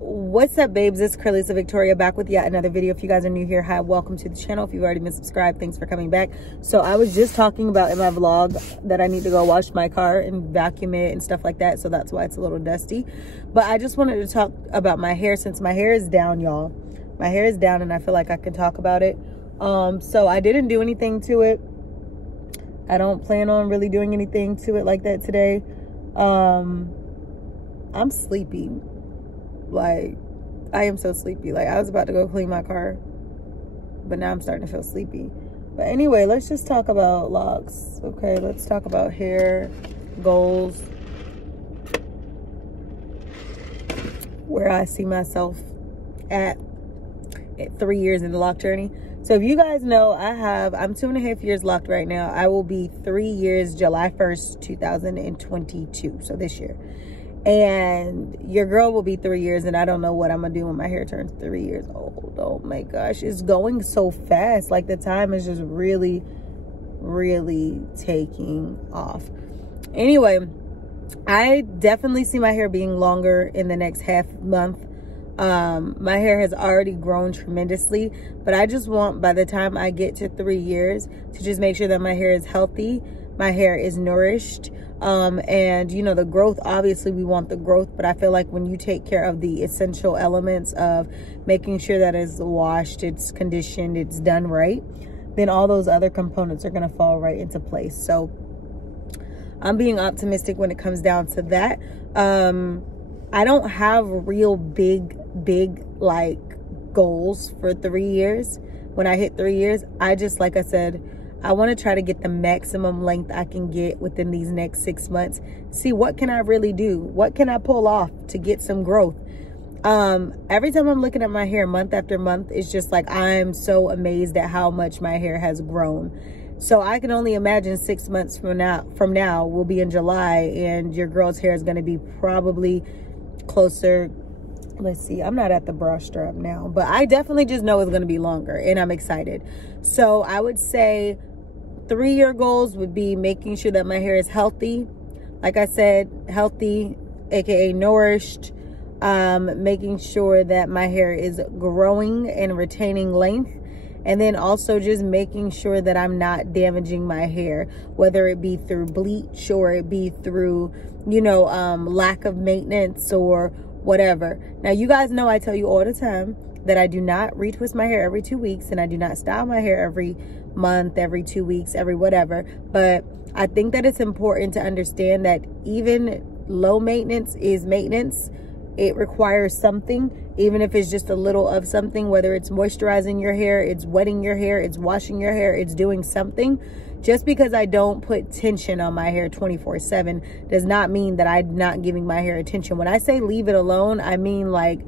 What's up, babes? It's Carlisa Victoria back with yet another video. If you guys are new here, hi, welcome to the channel. If you've already been subscribed, thanks for coming back. So I was just talking about in my vlog that I need to go wash my car and vacuum it and stuff like that, so that's why it's a little dusty. But I just wanted to talk about my hair since my hair is down, y'all. My hair is down and I feel like I can talk about it. So I didn't do anything to it. I don't plan on really doing anything to it like that today. I'm sleepy. Like, I am so sleepy. Like, I was about to go clean my car, but now I'm starting to feel sleepy. But anyway, let's just talk about locks. Okay, let's talk about hair, goals, where I see myself at 3 years in the lock journey. So if you guys know, I'm 2.5 years locked right now. I will be 3 years July 1st, 2022. So this year. And your girl will be 3 years, and I don't know what I'm gonna do when my hair turns 3 years old. Oh my gosh, it's going so fast. Like, the time is just really taking off. Anyway, I definitely see my hair being longer in the next half month. My hair has already grown tremendously, but I just want, by the time I get to 3 years, to just make sure that my hair is healthy, my hair is nourished, and you know, the growth, obviously we want the growth, but I feel like when you take care of the essential elements of making sure that it's washed, it's conditioned, it's done right, then all those other components are going to fall right into place. So I'm being optimistic when it comes down to that. I don't have real big like goals for 3 years. When I hit 3 years, I just, like I said, I want to try to get the maximum length I can get within these next 6 months. See, what can I really do? What can I pull off to get some growth? Every time I'm looking at my hair month after month, it's just like, I'm so amazed at how much my hair has grown. So I can only imagine 6 months from now, we'll be in July, and your girl's hair is going to be probably closer. Let's see, I'm not at the bra strap now, but I definitely just know it's going to be longer, and I'm excited. So I would say 3-year goals would be making sure that my hair is healthy. Like I said, healthy, aka nourished. Making sure that my hair is growing and retaining length. And then also just making sure that I'm not damaging my hair, whether it be through bleach or it be through, you know, lack of maintenance or whatever. Now, you guys know I tell you all the time that I do not retwist my hair every 2 weeks, and I do not style my hair every month, every 2 weeks, every whatever. But I think that it's important to understand that even low maintenance is maintenance. It requires something, even if it's just a little of something, whether it's moisturizing your hair, it's wetting your hair, it's washing your hair, it's doing something. Just because I don't put tension on my hair 24/7 does not mean that I'm not giving my hair attention. When I say leave it alone, I mean, like,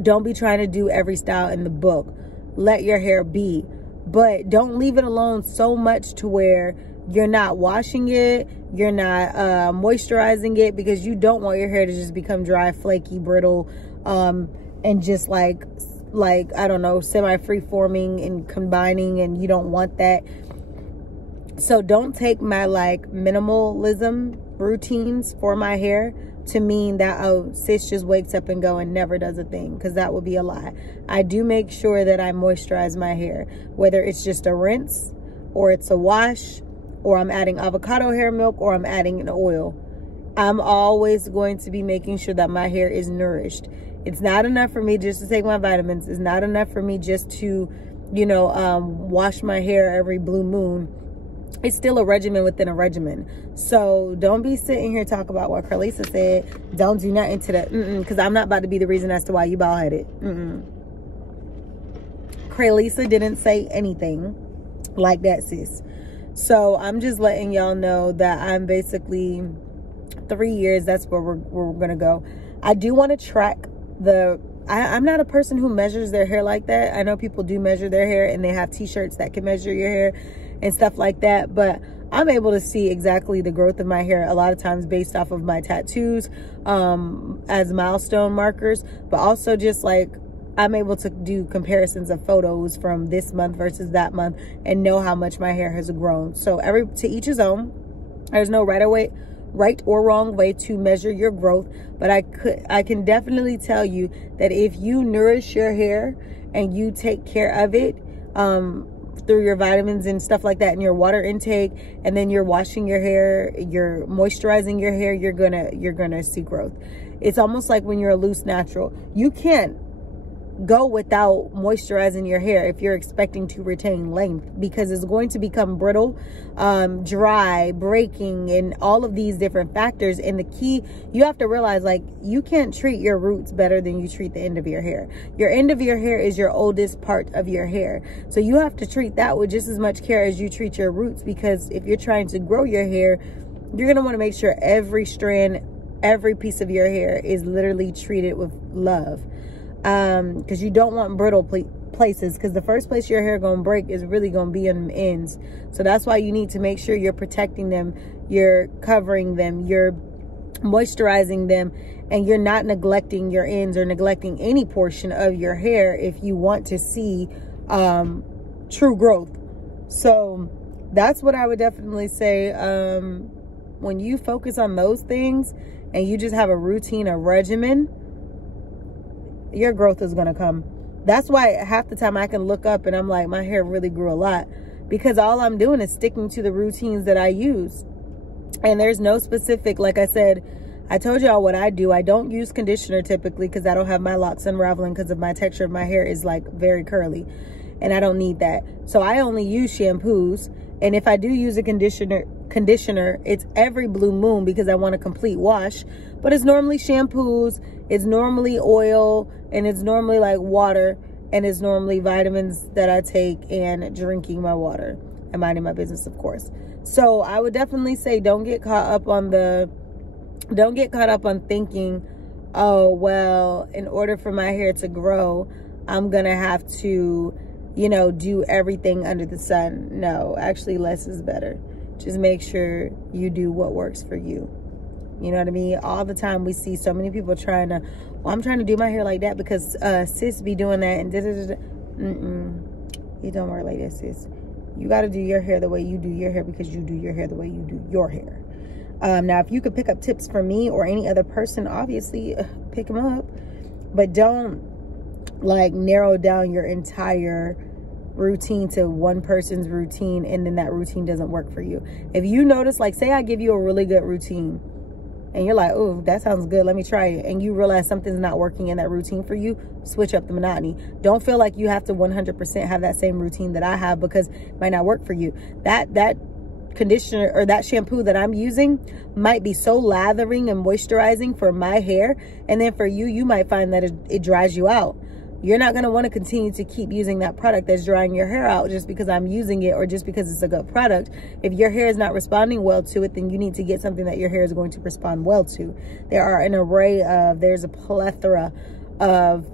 don't be trying to do every style in the book. Let your hair be, but don't leave it alone so much to where you're not washing it, you're not moisturizing it, because you don't want your hair to just become dry, flaky, brittle, and just like I don't know, semi-free forming and combining, and you don't want that. So don't take my like minimalism routines for my hair to mean that, oh, sis just wakes up and go and never does a thing, because that would be a lie. I do make sure that I moisturize my hair, whether it's just a rinse or it's a wash, or I'm adding avocado hair milk, or I'm adding an oil. I'm always going to be making sure that my hair is nourished. It's not enough for me just to take my vitamins. It's not enough for me just to, you know, wash my hair every blue moon. It's still a regimen within a regimen. So don't be sitting here talking about what Carlisa said. Don't do nothing to that, because I'm not about to be the reason as to why you bald-headed. Carlisa didn't say anything like that, sis. So I'm just letting y'all know that I'm basically 3 years. That's where we're gonna go. I do want to track I'm not a person who measures their hair like that. I know people do measure their hair, and they have t-shirts that can measure your hair and stuff like that, but I'm able to see exactly the growth of my hair a lot of times based off of my tattoos as milestone markers, but also just like I'm able to do comparisons of photos from this month versus that month and know how much my hair has grown. So to each his own. There's no right right or wrong way to measure your growth, but I can definitely tell you that if you nourish your hair and you take care of it through your vitamins and stuff like that, and your water intake, and then you're washing your hair, you're moisturizing your hair, you're gonna see growth. It's almost like when you're a loose natural. You can't go without moisturizing your hair if you're expecting to retain length, because it's going to become brittle, dry, breaking, and all of these different factors. And the key, you have to realize, like, you can't treat your roots better than you treat the end of your hair. Your end of your hair is your oldest part of your hair, so you have to treat that with just as much care as you treat your roots, because if you're trying to grow your hair, you're going to want to make sure every strand, every piece of your hair is literally treated with love. Because you don't want brittle places, because the first place your hair gonna break is really gonna be on the ends. So that's why you need to make sure you're protecting them, you're covering them, you're moisturizing them, and you're not neglecting your ends or neglecting any portion of your hair if you want to see true growth. So that's what I would definitely say. When you focus on those things and you just have a routine, a regimen, your growth is going to come. That's why half the time I can look up and I'm like, my hair really grew a lot, because all I'm doing is sticking to the routines that I use. And there's no specific, like I said, I told y'all what I do. I don't use conditioner typically, because I don't have my locks unraveling because of my texture of my hair is like very curly, and I don't need that. So I only use shampoos. And if I do use a conditioner, it's every blue moon, because I want a complete wash. But it's normally shampoos, it's normally oil, and it's normally like water, and it's normally vitamins that I take, and drinking my water and minding my business, of course. So I would definitely say don't get caught up on thinking, oh, well, in order for my hair to grow, I'm gonna have to, you know, do everything under the sun. No, actually less is better. Just make sure you do what works for you. You know what I mean? All the time we see so many people trying to, well, I'm trying to do my hair like that because sis be doing that, and it don't work like that, sis. You got to do your hair the way you do your hair, because you do your hair the way you do your hair. Now, if you could pick up tips from me or any other person, obviously pick them up, but don't like narrow down your entire routine to one person's routine and then that routine doesn't work for you. If you notice, like, say I give you a really good routine and you're like, oh, that sounds good, let me try it, and you realize something's not working in that routine for you, switch up the monotony. Don't feel like you have to 100% have that same routine that I have, because it might not work for you. That conditioner or that shampoo that I'm using might be so lathering and moisturizing for my hair, and then for you, you might find that it dries you out. You're not going to want to continue to keep using that product that's drying your hair out just because I'm using it or just because it's a good product. If your hair is not responding well to it, then you need to get something that your hair is going to respond well to. There are an array of, there's a plethora of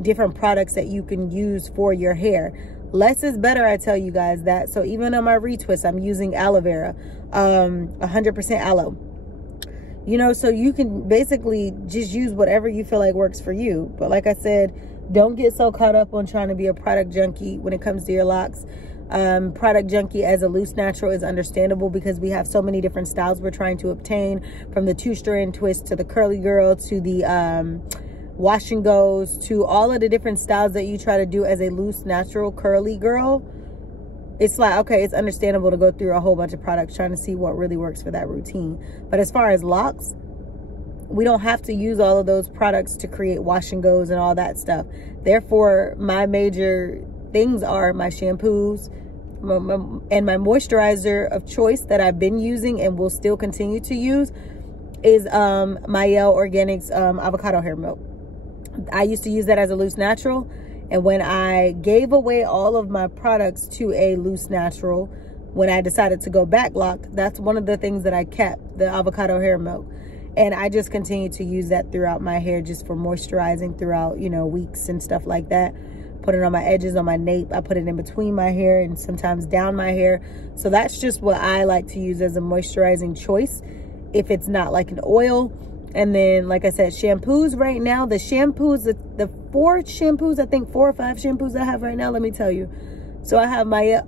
different products that you can use for your hair. Less is better, I tell you guys that. So even on my retwist, I'm using aloe vera, 100% aloe. You know, so you can basically just use whatever you feel like works for you. But like I said, don't get so caught up on trying to be a product junkie when it comes to your locks. Product junkie as a loose natural is understandable, because we have so many different styles we're trying to obtain, from the 2-strand twist to the curly girl to the wash and goes, to all of the different styles that you try to do as a loose natural curly girl. It's like, okay, it's understandable to go through a whole bunch of products trying to see what really works for that routine. But as far as locks, we don't have to use all of those products to create wash and goes and all that stuff. Therefore, my major things are my shampoos and my moisturizer of choice that I've been using and will still continue to use is Mielle Organics avocado hair milk. I used to use that as a loose natural. And when I gave away all of my products to a loose natural, when I decided to go back locked, that's one of the things that I kept, the avocado hair milk. And I just continue to use that throughout my hair, just for moisturizing throughout, you know, weeks and stuff like that. Put it on my edges, on my nape. I put it in between my hair and sometimes down my hair. So that's just what I like to use as a moisturizing choice, if it's not like an oil. And then, like I said, shampoos right now, the shampoos, the 4 shampoos, I think 4 or 5 shampoos I have right now, let me tell you. So I have my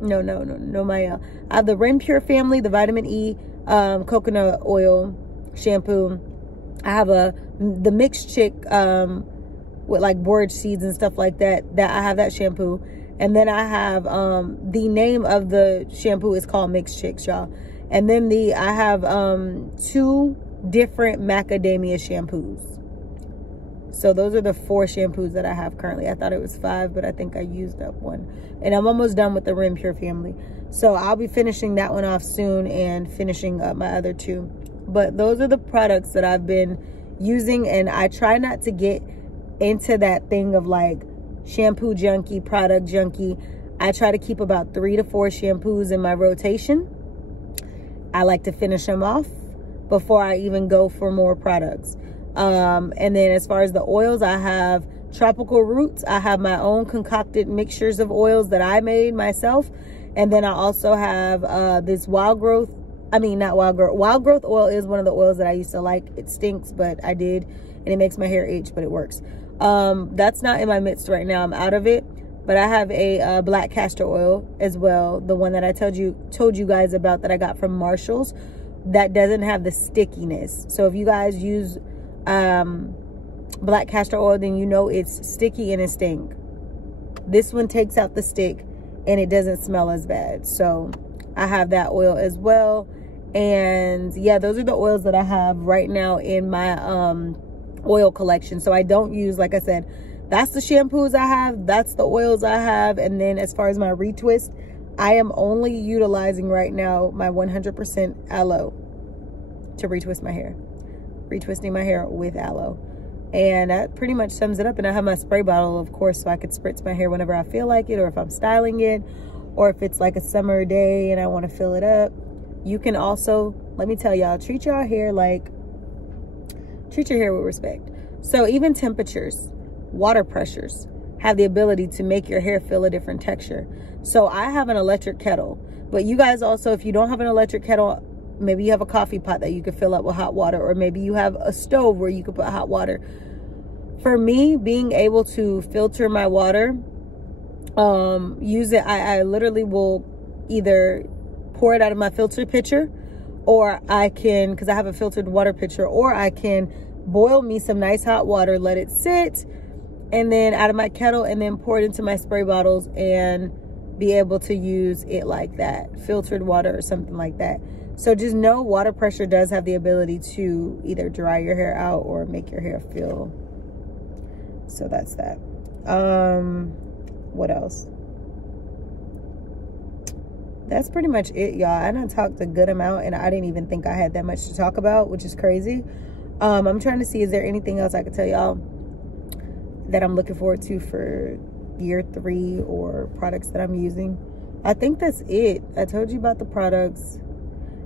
No Maya. I have the Ren Pure family, the vitamin E coconut oil shampoo. I have the mixed chick with like borage seeds and stuff like that. I have that shampoo. And then I have the name of the shampoo is called Mixed Chicks, y'all. And then I have 2 different macadamia shampoos. So those are the 4 shampoos that I have currently. I thought it was 5, but I think I used up 1. And I'm almost done with the Ren Pure family. So I'll be finishing that one off soon and finishing up my other 2. But those are the products that I've been using. And I try not to get into that thing of like shampoo junkie, product junkie. I try to keep about 3 to 4 shampoos in my rotation. I like to finish them off before I even go for more products. And then as far as the oils, I have tropical roots. I have my own concocted mixtures of oils that I made myself. And then I also have this wild growth oil is one of the oils that I used to like. It stinks, but I did, and it makes my hair itch, but it works. That's not in my midst right now. I'm out of it. But I have a black castor oil as well, the one that I told you guys about that I got from Marshall's, that doesn't have the stickiness. So if you guys use black castor oil, then you know it's sticky and it stink. This one takes out the stick and it doesn't smell as bad. So I have that oil as well. And yeah, those are the oils that I have right now in my oil collection. So I don't use, like I said, that's the shampoos I have, that's the oils I have. And then as far as my retwist, I am only utilizing right now my 100% aloe to retwist my hair. Retwisting my hair with aloe. And that pretty much sums it up. And I have my spray bottle, of course, so I could spritz my hair whenever I feel like it, or if I'm styling it, or if it's like a summer day and I want to fill it up. You can also, let me tell y'all, treat your hair with respect. So even temperatures, water pressures have the ability to make your hair feel a different texture. So I have an electric kettle, but you guys also, if you don't have an electric kettle, maybe you have a coffee pot that you could fill up with hot water, or maybe you have a stove where you could put hot water. For me, being able to filter my water, use it, I literally will either pour it out of my filter pitcher, or I can, because I have a filtered water pitcher, or I can boil me some nice hot water, let it sit, and then out of my kettle, and then pour it into my spray bottles and be able to use it like that, filtered water or something like that. So just know water pressure does have the ability to either dry your hair out or make your hair feel. So that's that. What else? That's pretty much it, y'all. I done talked a good amount, and I didn't even think I had that much to talk about, which is crazy. I'm trying to see, is there anything else I could tell y'all that I'm looking forward to for year 3 or products that I'm using? I think that's it. I told you about the products.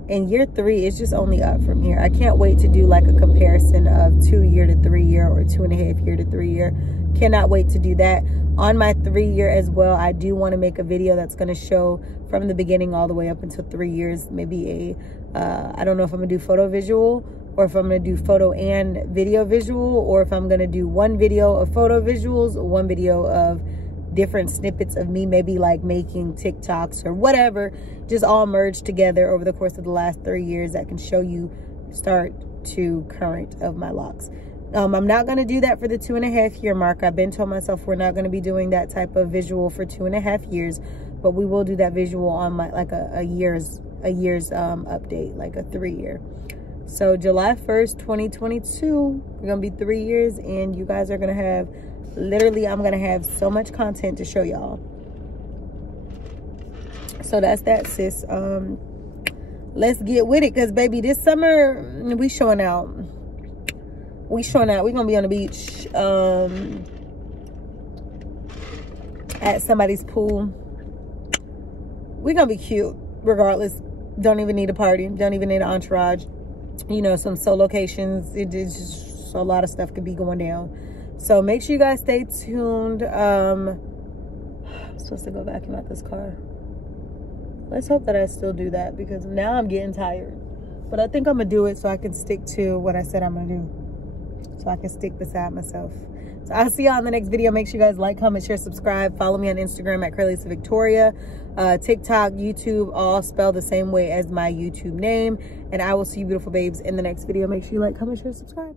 And year 3 is just only up from here. I can't wait to do like a comparison of 2 year to 3 year, or 2.5 year to 3 year. Cannot wait to do that. On my 3 year as well, I do want to make a video that's going to show from the beginning all the way up until 3 years. Maybe I don't know if I'm going to do photo visual, or if I'm going to do photo and video visual, or if I'm going to do one video of photo visuals, one video of different snippets of me, maybe like making TikToks or whatever, just all merged together over the course of the last 3 years that can show you start to current of my locks. I'm not going to do that for the 2.5 year mark. I've been told myself we're not going to be doing that type of visual for 2.5 years, but we will do that visual on my like a year's update, like a 3 year. So July 1st, 2022, we're going to be 3 years, and you guys are going to have, literally, I'm going to have so much content to show y'all. So that's that, sis. Let's get with it, because baby, this summer we showing out. We're going to be on the beach at somebody's pool. We're going to be cute regardless. Don't even need a party. Don't even need an entourage. You know, some solo locations. It is just a lot of stuff could be going down. So make sure you guys stay tuned. I'm supposed to go vacuum out this car. Let's hope that I still do that, because now I'm getting tired. But I think I'm going to do it so I can stick to what I said I'm going to do. So I can stick beside myself. So I'll see y'all in the next video. Make sure you guys like, comment, share, subscribe. Follow me on Instagram at CurlySaVictoria. TikTok, YouTube, all spelled the same way as my YouTube name. And I will see you beautiful babes in the next video. Make sure you like, comment, share, subscribe.